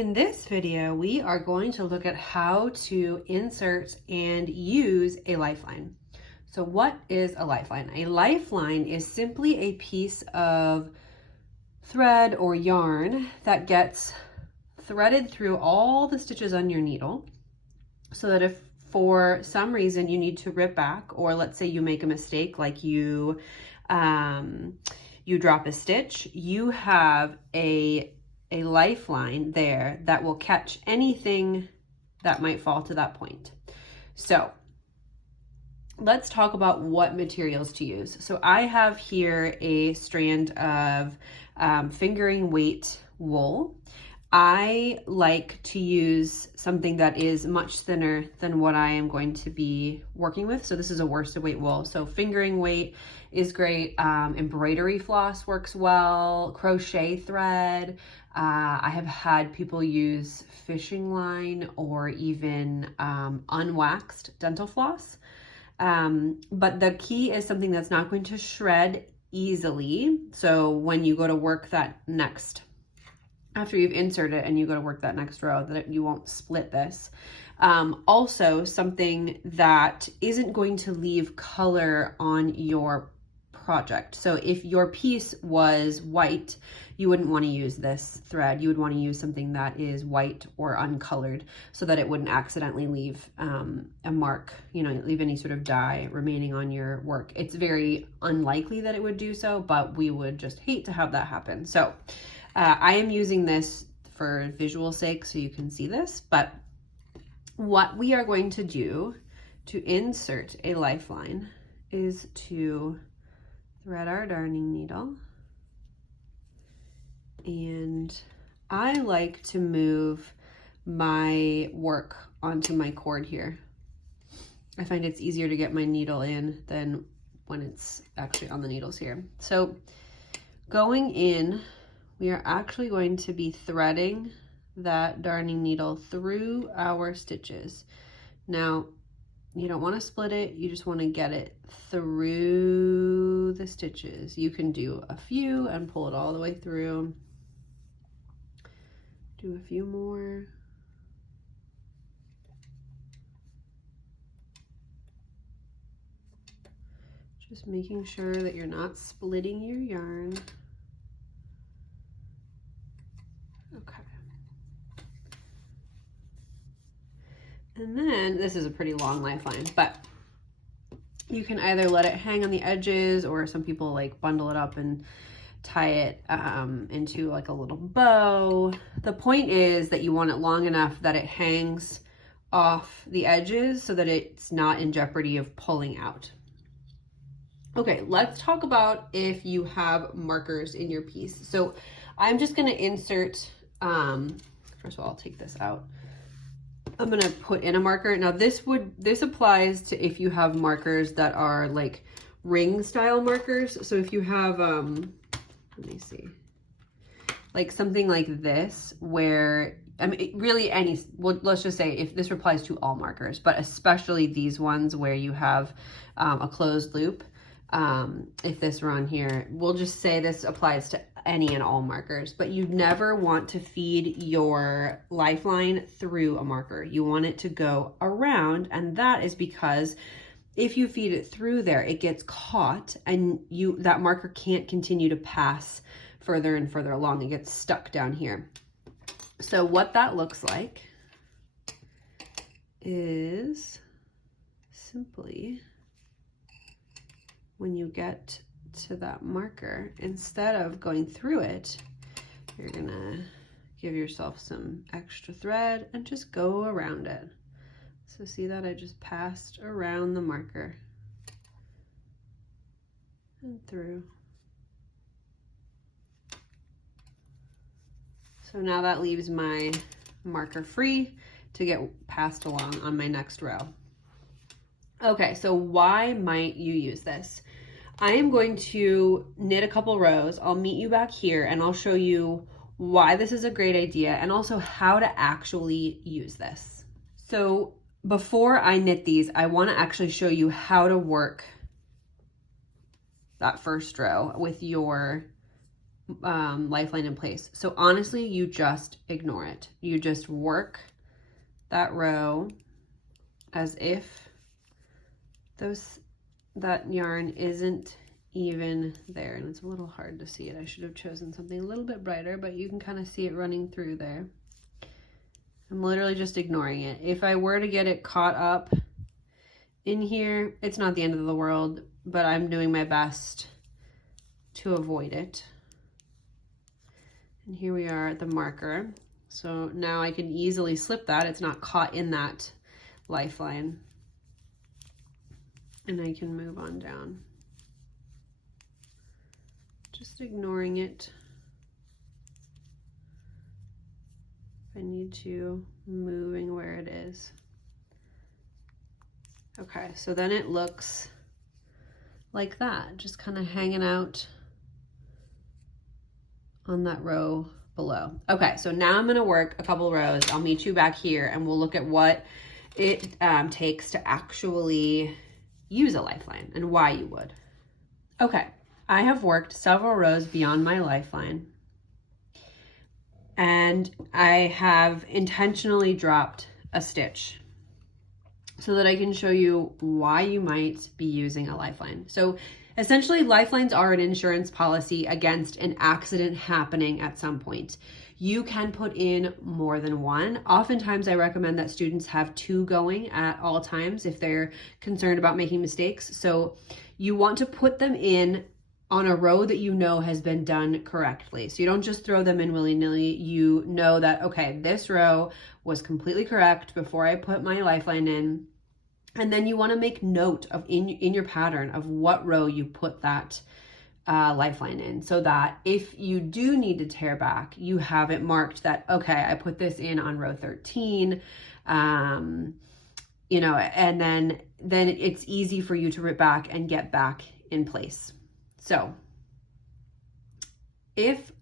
In this video, we are going to look at how to insert and use a lifeline. So what is a lifeline? A lifeline is simply a piece of thread or yarn that gets threaded through all the stitches on your needle, so that if for some reason you need to rip back, or let's say you make a mistake, like you drop a stitch, you have a lifeline there that will catch anything that might fall to that point. So let's talk about what materials to use. So I have here a strand of fingering weight wool. I like to use something that is much thinner than what I am going to be working with. So this is a worsted weight wool. So fingering weight is great. Embroidery floss works well. Crochet thread. I have had people use fishing line or even unwaxed dental floss. But the key is something that's not going to shred easily. So when you go to work that next, after you've inserted and you go to work that next row, that you won't split this. Also, something that isn't going to leave color on your project. So if your piece was white, you wouldn't want to use this thread. You would want to use something that is white or uncolored, so that it wouldn't accidentally leave a mark, leave any sort of dye remaining on your work. It's very unlikely that it would do so, but we would just hate to have that happen. So I am using this for visual sake so you can see this, but what we are going to do to insert a lifeline is to thread our darning needle. And I like to move my work onto my cord here. I find it's easier to get my needle in than when it's actually on the needles here. So going in, we are actually going to be threading that darning needle through our stitches. Now, you don't want to split it, you just want to get it through the stitches. You can do a few and pull it all the way through. Do a few more. Just making sure that you're not splitting your yarn. Okay. And then this is a pretty long lifeline, but you can either let it hang on the edges, or some people like bundle it up and tie it into like a little bow. The point is that you want it long enough that it hangs off the edges so that it's not in jeopardy of pulling out. Okay, let's talk about if you have markers in your piece. So I'm just going to insert, first of all, I'll take this out. I'm going to put in a marker. Now this applies to if you have markers that are like ring style markers. So if you have, let me see, like something like this, where, I mean, really any, well, let's just say if this applies to all markers, but especially these ones where you have a closed loop. If this were on here, we'll just say this applies to any and all markers, but you never want to feed your lifeline through a marker. You want it to go around, and that is because if you feed it through there, it gets caught and that marker can't continue to pass further and further along. It gets stuck down here. So what that looks like is simply, when you get to that marker, instead of going through it, you're gonna give yourself some extra thread and just go around it. So see that I just passed around the marker and through. So now that leaves my marker free to get passed along on my next row. Okay, so why might you use this? I am going to knit a couple rows. I'll meet you back here and I'll show you why this is a great idea and also how to actually use this. So before I knit these, I want to actually show you how to work that first row with your lifeline in place. So honestly, you just ignore it. You just work that row as if that yarn isn't even there. And it's a little hard to see it. I should have chosen something a little bit brighter, but you can kind of see it running through there. I'm literally just ignoring it. If I were to get it caught up in here, it's not the end of the world, but I'm doing my best to avoid it. And here we are at the marker. So now I can easily slip that. It's not caught in that lifeline. And I can move on down. Just ignoring it. If I need to, moving where it is. Okay, so then it looks like that, just kind of hanging out on that row below. Okay, so now I'm gonna work a couple rows. I'll meet you back here and we'll look at what it takes to actually use a lifeline and why you would. Okay, I have worked several rows beyond my lifeline and I have intentionally dropped a stitch so that I can show you why you might be using a lifeline. So essentially, lifelines are an insurance policy against an accident happening at some point. You can put in more than one. Oftentimes, I recommend that students have two going at all times if they're concerned about making mistakes. So you want to put them in on a row that you know has been done correctly. So you don't just throw them in willy-nilly. You know that, okay, this row was completely correct before I put my lifeline in. And then you want to make note of in your pattern of what row you put that lifeline in, so that if you do need to tear back, you have it marked that, okay, I put this in on row 13, you know, and then it's easy for you to rip back and get back in place. So if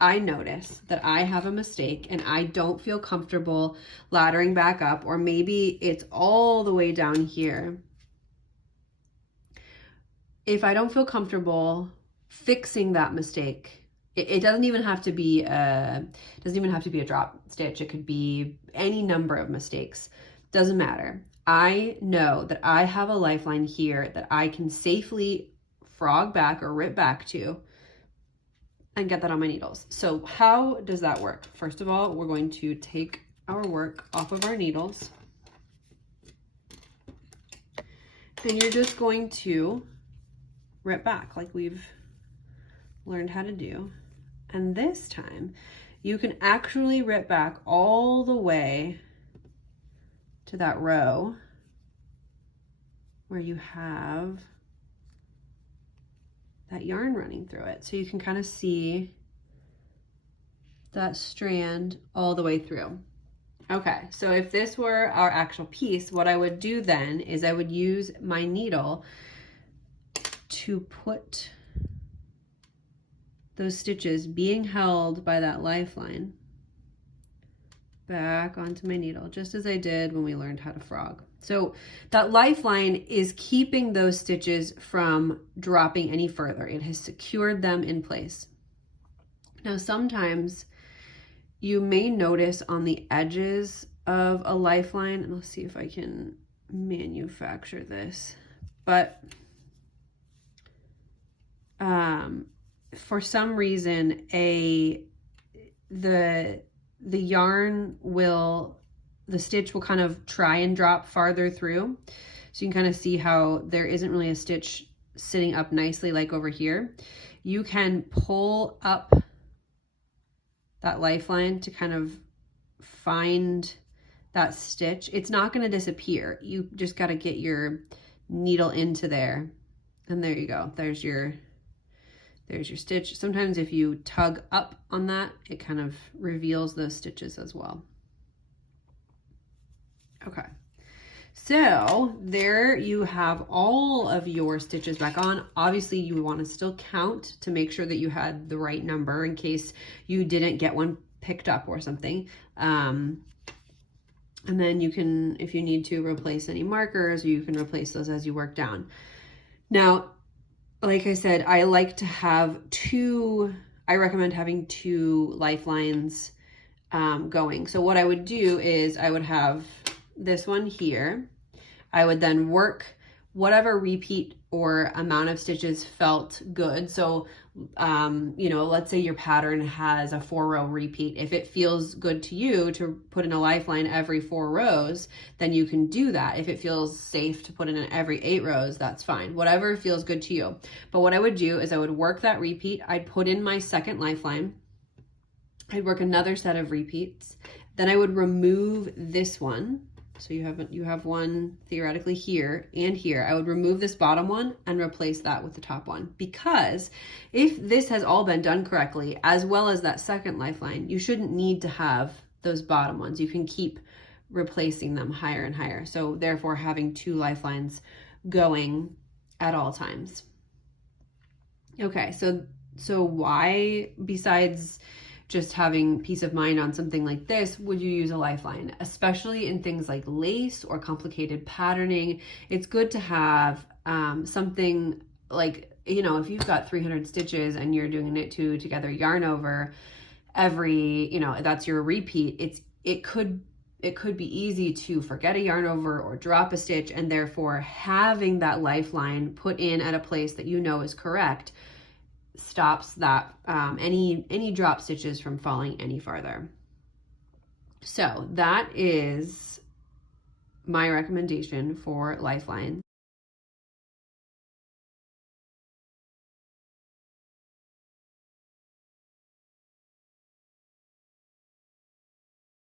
I notice that I have a mistake and I don't feel comfortable laddering back up, or maybe it's all the way down here. If I don't feel comfortable fixing that mistake, it doesn't even have to be a drop stitch. It could be any number of mistakes. Doesn't matter. I know that I have a lifeline here that I can safely frog back or rip back to and get that on my needles. So how does that work? First of all, we're going to take our work off of our needles. And you're just going to rip back like we've learned how to do. And this time, you can actually rip back all the way to that row where you have that yarn running through it. So you can kind of see that strand all the way through. Okay, so if this were our actual piece, what I would do then is I would use my needle to put those stitches being held by that lifeline back onto my needle, just as I did when we learned how to frog. So that lifeline is keeping those stitches from dropping any further. It has secured them in place. Now, sometimes you may notice on the edges of a lifeline, and let's see if I can manufacture this, but for some reason, the yarn will, the stitch will kind of try and drop farther through. So you can kind of see how there isn't really a stitch sitting up nicely like over here. You can pull up that lifeline to kind of find that stitch. It's not going to disappear. You just got to get your needle into there. And there you go. There's your stitch. Sometimes if you tug up on that, it kind of reveals those stitches as well. Okay, so there you have all of your stitches back on. Obviously, you want to still count to make sure that you had the right number in case you didn't get one picked up or something. And then you can, if you need to, replace any markers, or you can replace those as you work down. Now, like I said, I like to have two I recommend having 2 lifelines going. So what I would do is I would have this one here. I would then work whatever repeat or amount of stitches felt good. So, you know, let's say your pattern has a 4-row repeat. If it feels good to you to put in a lifeline every 4 rows, then you can do that. If it feels safe to put in every 8 rows, that's fine. Whatever feels good to you. But what I would do is I would work that repeat. I'd put in my second lifeline. I'd work another set of repeats. Then I would remove this one. So you have one theoretically here and here. I would remove this bottom one and replace that with the top one, because if this has all been done correctly, as well as that second lifeline, you shouldn't need to have those bottom ones. You can keep replacing them higher and higher. So therefore having 2 lifelines going at all times. Okay, so why, besides just having peace of mind on something like this, would you use a lifeline? Especially in things like lace or complicated patterning, it's good to have something like, you know, if you've got 300 stitches and you're doing a knit 2 together yarn over every, you know, that's your repeat, it could be easy to forget a yarn over or drop a stitch, and therefore having that lifeline put in at a place that you know is correct stops that any drop stitches from falling any farther. So that is my recommendation for lifeline.